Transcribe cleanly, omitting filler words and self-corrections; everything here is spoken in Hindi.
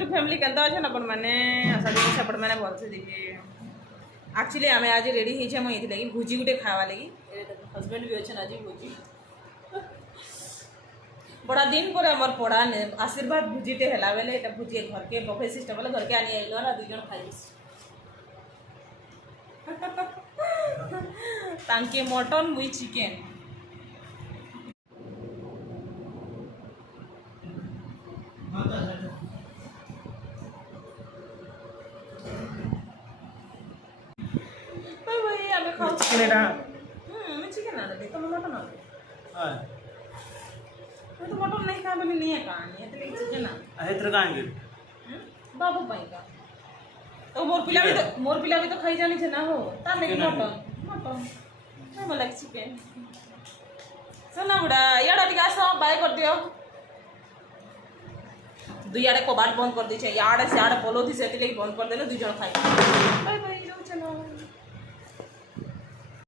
यूट्यूब फैमिली केनता अच्छे अपन मैंने आशा करी सपट मैंने भलसे देखिए एक्चुअली आम आज रेडी हो मुझे भुजी गुटे खावा लगी हजबैंड भी अच्छे आज भुजी बड़ा दिन पर आमर पढ़ा आशीर्वाद भुजीटे है बेले ये भुजी घर के बफे सिस्टम बोले घर के आनी आइल ना दुई जन खाई तांके मटन मुई चिकेन भाई आमे खाओ चिकेन एटा मैं चिकेन आने दे तो मटन आने हां मैं तो मटन नहीं खा बोली नहीं है कहानी है तो चिकेन आ आहे तर कांगे बाबू भाई का तो मोर पिला भी तो खाई जानी छे ना हो ता नहीं मटन मटन मैं बोला चिकेन सुना बुढ़ा याडा टिका सो बाय कर दियो दुई आड़े कबाट बंद कर दी छे याडे से आड़े पोलो थी सेति लगी बंद कर देले दुई जण खाई बाय बाय जाऊ चलो